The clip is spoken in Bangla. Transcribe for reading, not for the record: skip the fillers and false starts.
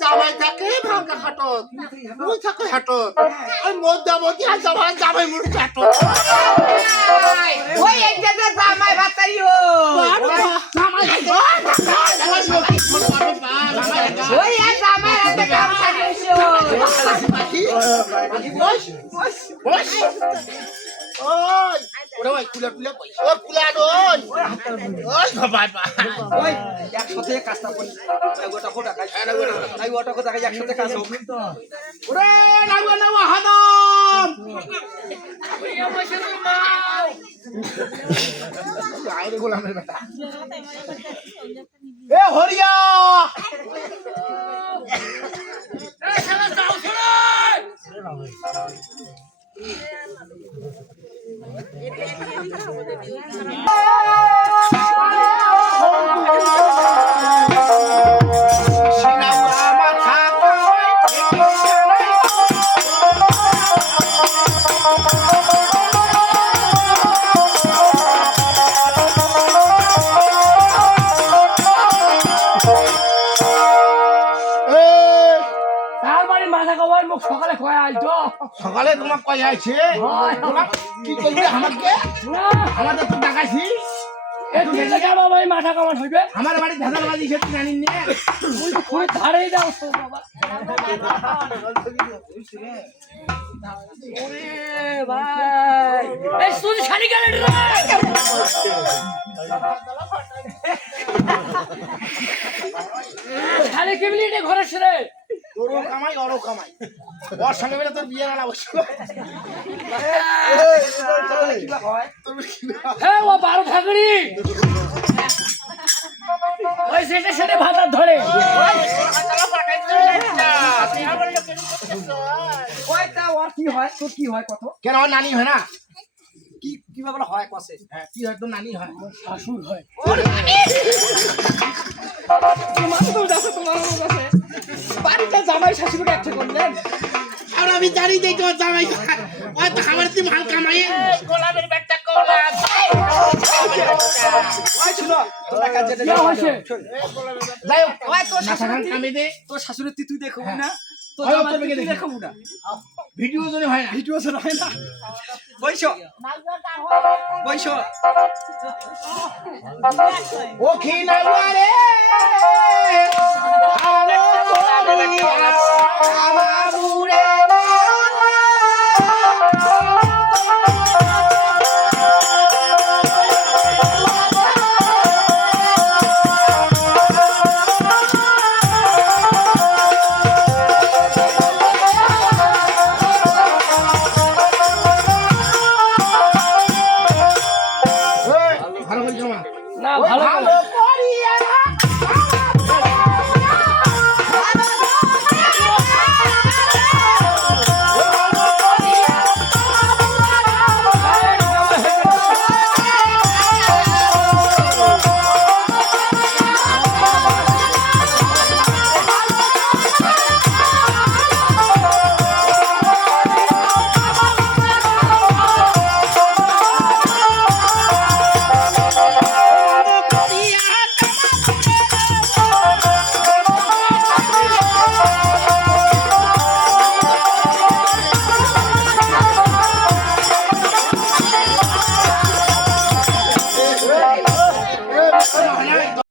জামাই থাকে ভাঙ্গা খাটত মুই থাকে হাটত আর মধ্যে আর জামাই মুড় হাটত ওই একটাতে জামাই ভাতারি ও ওই এক জামাই হাতে কাম সারিছে ওই ওরে ওই কুলা কইছ ও কুলা ওই ওই ভাই ওই একসাথে কাজটা করি গোটা কোটা কাজ নাই ওটা কোটা কাজ একসাথে কাজ হবে ওরে নাও হাদম ওইয়া বসে মাও আইরে গোলামের বেটা এ হরিয়া এ শালা যাও শুনে সকালে কয় আইতো সকালে তোমাক কই আইছে তোমাক কি কইবে আমাকে আমাদের তো ডাকাইছি এ ঠেলে গা বাবা এই মাথা কামান হইবে আমার বাড়ি ধাঁধার বাজি সে জানি না তুই ধারেই দাও তো বাবা ওরে ভাই এই তুই শাড়ি গেলে রে শাড়ি কেবলি রে ঘরে ছেড়ে তোরও কামাই ওরও কামাই ওর সঙ্গে মিলে তোর বিয়ে না বসে হ্যাঁ ও 12 ঠাকুরি ওই সেটা সেটা ভাতার ধরে ওইটা ওর কি হয় তোর কি হয় কত কেন ওর নানি হয় না কি কি ব্যাপার হয় কসে হ্যাঁ কি হয় তোর নানি হয় শাশুর হয় তোমার তো যাচ্ছে তোমার কাছে বাড়িতে জামাই শাশুড়ি একটা করলেন আর আমি জানি দেই তো জামাই ওই তো আমার তুই মাল কামাই গোলামের বেটা গোলাম ওই শুনো তোরা কাজ যেতে কি হইছে যাই ওই তোর শাশুড়ি শাশুড়ি কামে দে তোর শাশুড়ি তুই দেখবো না তোর ওই জামাই তোর মেয়ে তুই দেখবি। দেখবো না ভিডিও জন্য হয় না ভিডিও তো হয় না বইছো বইছো ও খিনা রে আরে